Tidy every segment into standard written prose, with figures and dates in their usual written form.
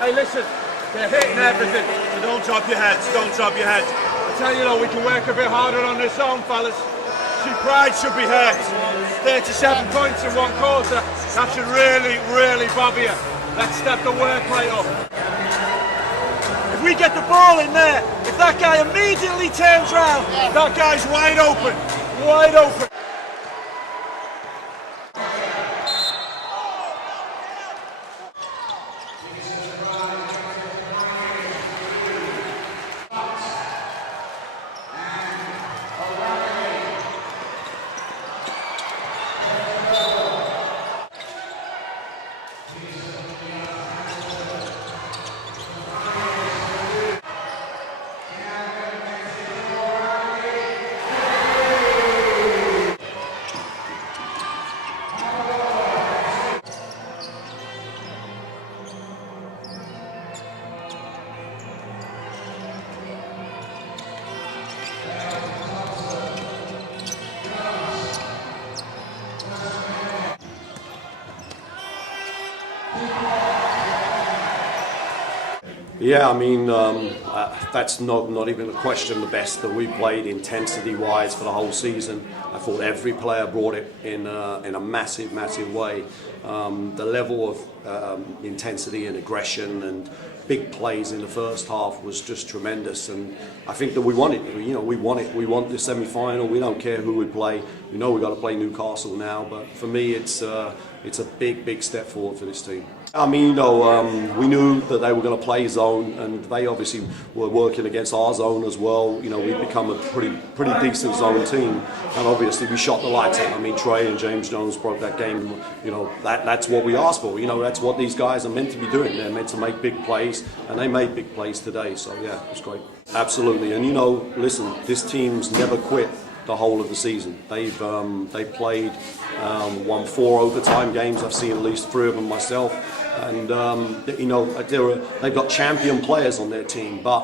Hey, listen, they're hitting everything, so don't drop your heads, don't drop your heads. I tell you though, we can work a bit harder on this own, fellas. See, pride should be hurt. 37 points in one quarter, that should really bother you. Let's step the work rate up. If we get the ball in there, if that guy immediately turns round, that guy's wide open, wide open. Yeah, I mean, that's not even a question. The best that we played intensity-wise for the whole season. I thought every player brought it in a massive way. The level of intensity and aggression and big plays in the first half was just tremendous, and I think that we won it. You know, we won it. We want the semi-final. We don't care who we play. We know we got to play Newcastle now, but for me, it's a big step forward for this team. I mean, you know, we knew that they were going to play zone, and they obviously were working against our zone as well. You know, we've become a pretty decent zone team, and obviously we shot the lights out. I mean, Trey and James Jones broke that game. You know, that's what we asked for. You know, that's what these guys are meant to be doing. They're meant to make big plays, and they made big plays today. So yeah, it was great. Absolutely, and you know, listen, this team's never quit the whole of the season. They've played, won 4 overtime games. I've seen at least 3 of them myself, and you know, they've got champion players on their team. But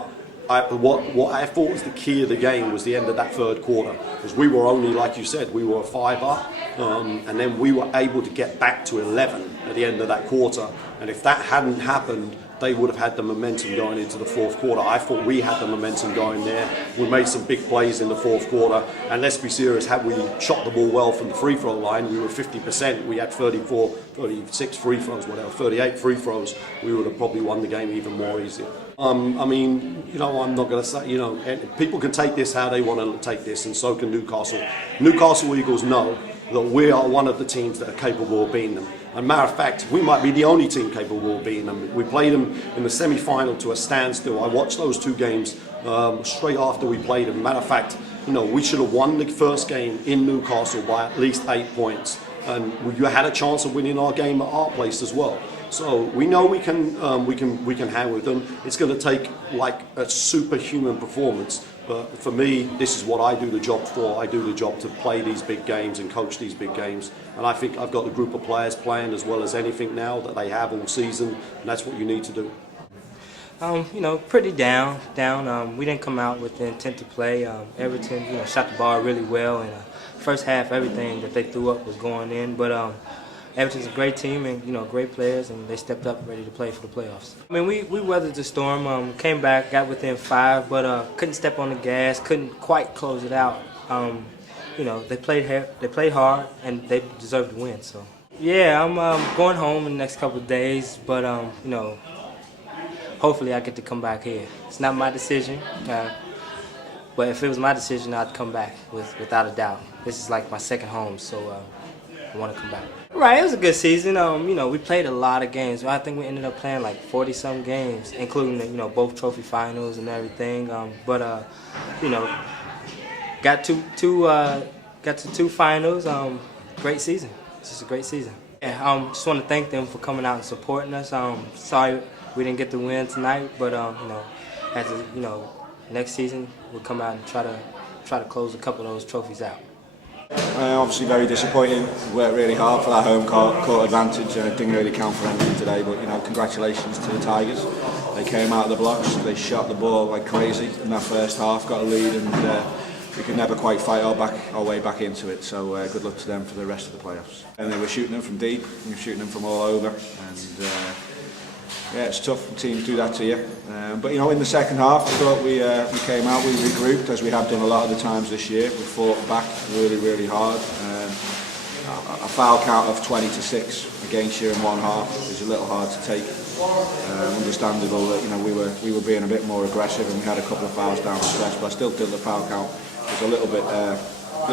what I thought was the key of the game was the end of that third quarter, because we were only, like you said, we were 5 up, and then we were able to get back to 11 at the end of that quarter. And if that hadn't happened, they would have had the momentum going into the fourth quarter. I thought we had the momentum going there. We made some big plays in the fourth quarter. And let's be serious, had we shot the ball well from the free throw line, we were 50%. We had 34, 36 free throws, whatever, 38 free throws. We would have probably won the game even more easier. I mean, you know, I'm not going to say, you know, people can take this how they want to take this, and so can Newcastle. Newcastle Eagles know that we are one of the teams that are capable of beating them. And matter of fact, we might be the only team capable of beating them. We played them in the semi-final to a standstill. I watched those 2 games straight after we played them. Matter of fact, you know, we should have won the first game in Newcastle by at least 8 points, and we had a chance of winning our game at our place as well. So we know we can hang with them. It's going to take like a superhuman performance. But for me, this is what I do the job for. I do the job to play these big games and coach these big games. And I think I've got the group of players playing as well as anything now that they have all season. And that's what you need to do. You know, pretty down. We didn't come out with the intent to play. Everton, you know, shot the ball really well. And first half, everything that they threw up was going in. But Everton's a great team and, you know, great players, and they stepped up ready to play for the playoffs. I mean, we weathered the storm, came back, got within 5, but couldn't step on the gas, couldn't quite close it out. You know, they played hard, and they deserved to win. So yeah, I'm going home in the next couple of days, but you know, hopefully I get to come back here. It's not my decision, but if it was my decision, I'd come back without a doubt. This is like my second home, so I want to come back. Right, it was a good season. You know, we played a lot of games. I think we ended up playing like 40-some games, including, you know, both trophy finals and everything. But you know, got to two finals. Great season. It's just a great season. Yeah, just want to thank them for coming out and supporting us. Sorry we didn't get the win tonight, but you know, as a, you know, next season we'll come out and try to close a couple of those trophies out. Obviously very disappointing. Worked really hard for that home court advantage, and it didn't really count for anything today. But you know, congratulations to the Tigers. They came out of the blocks. They shot the ball like crazy in that first half. Got a lead, and we could never quite fight our way back into it. So good luck to them for the rest of the playoffs. And they were shooting them from deep. We were shooting them from all over, and Yeah, it's tough when teams do that to you. But you know, in the second half, I thought we came out, we regrouped as we have done a lot of the times this year. We fought back really hard. A foul count of 20-6 against you in one half is a little hard to take. Understandable that, you know, we were being a bit more aggressive and we had a couple of fouls down the stretch, but I still feel the foul count was a little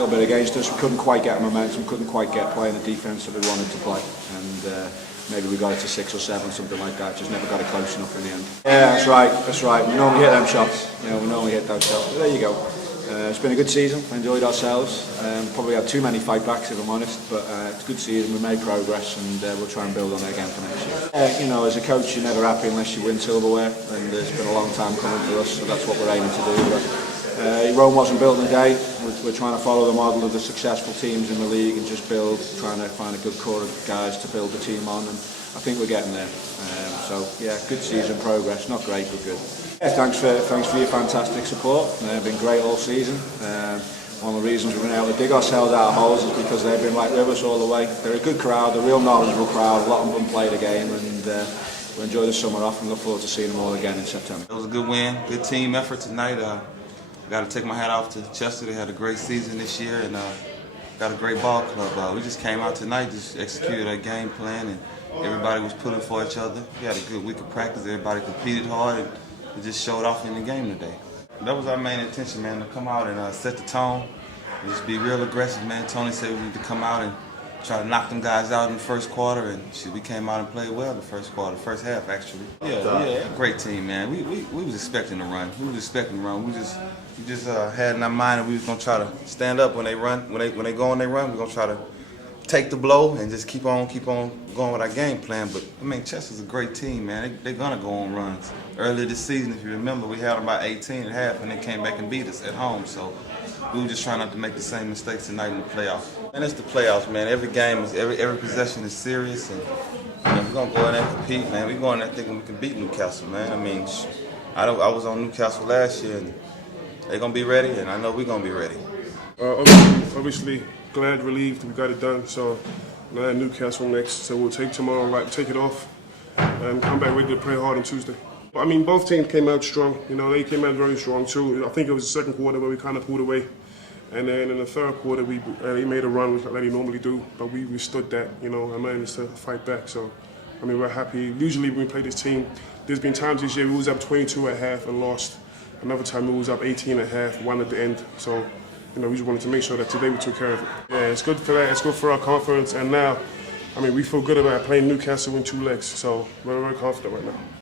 bit against us. We couldn't quite get momentum, couldn't quite get playing the defence that we wanted to play, and maybe we got it to 6 or 7, something like that. Just never got it close enough in the end. Yeah, that's right. We normally hit them shots. You know, we normally hit those shots. But there you go. It's been a good season. We enjoyed ourselves. Probably had too many fight backs, if I'm honest. But it's a good season. We made progress, and we'll try and build on it again for next year. You know, as a coach, you're never happy unless you win silverware, and it's been a long time coming for us. So that's what we're aiming to do. But Rome wasn't built in a day. We're trying to follow the model of the successful teams in the league and just trying to find a good core of guys to build the team on, and I think we're getting there. So yeah, good season, progress, not great but good. Yeah, thanks for your fantastic support. They've been great all season. One of the reasons we've been able to dig ourselves out of holes is because they've been like with us all the way. They're a good crowd, a real knowledgeable crowd. A lot of them play the game, and we enjoy the summer off and look forward to seeing them all again in September. It was a good win, good team effort tonight. Got to take my hat off to Chester. They had a great season this year, and got a great ball club. We just came out tonight, just executed our game plan, and everybody was pulling for each other. We had a good week of practice. Everybody competed hard, and we just showed off in the game today. That was our main intention, man, to come out and set the tone, and just be real aggressive, man. Tony said we need to come out and try to knock them guys out in the first quarter, and we came out and played well the first quarter, first half actually. Yeah, great team, man. We was expecting to run. We just had in our mind that we was gonna try to stand up when they run, when they go and they run. We're gonna try to take the blow and just keep on going with our game plan. But I mean, Chester's a great team, man. They're gonna go on runs. Earlier this season, if you remember, we had about 18 at half, and they came back and beat us at home. So we were just trying not to make the same mistakes tonight in the playoffs. And it's the playoffs, man. Every game is every possession is serious, and you know, we're gonna go in there and compete, man. We're going there thinking we can beat Newcastle, man. I mean, I was on Newcastle last year, and they're gonna be ready, and I know we're gonna be ready. Obviously, glad, relieved we got it done. So now Newcastle next, so we'll take tomorrow, take it off, and come back ready to play hard on Tuesday. I mean, both teams came out strong. You know, they came out very strong too. I think it was the second quarter where we kind of pulled away, and then in the third quarter he made a run like he normally do, but we withstood that. You know, and managed to fight back. So I mean, we're happy. Usually when we play this team, there's been times this year we was up 22 at half and lost. Another time we was up 18 at half, one at the end. So, you know, we just wanted to make sure that today we took care of it. Yeah, it's good for that. It's good for our confidence. And now, I mean, we feel good about playing Newcastle in 2 legs. So we're very confident right now.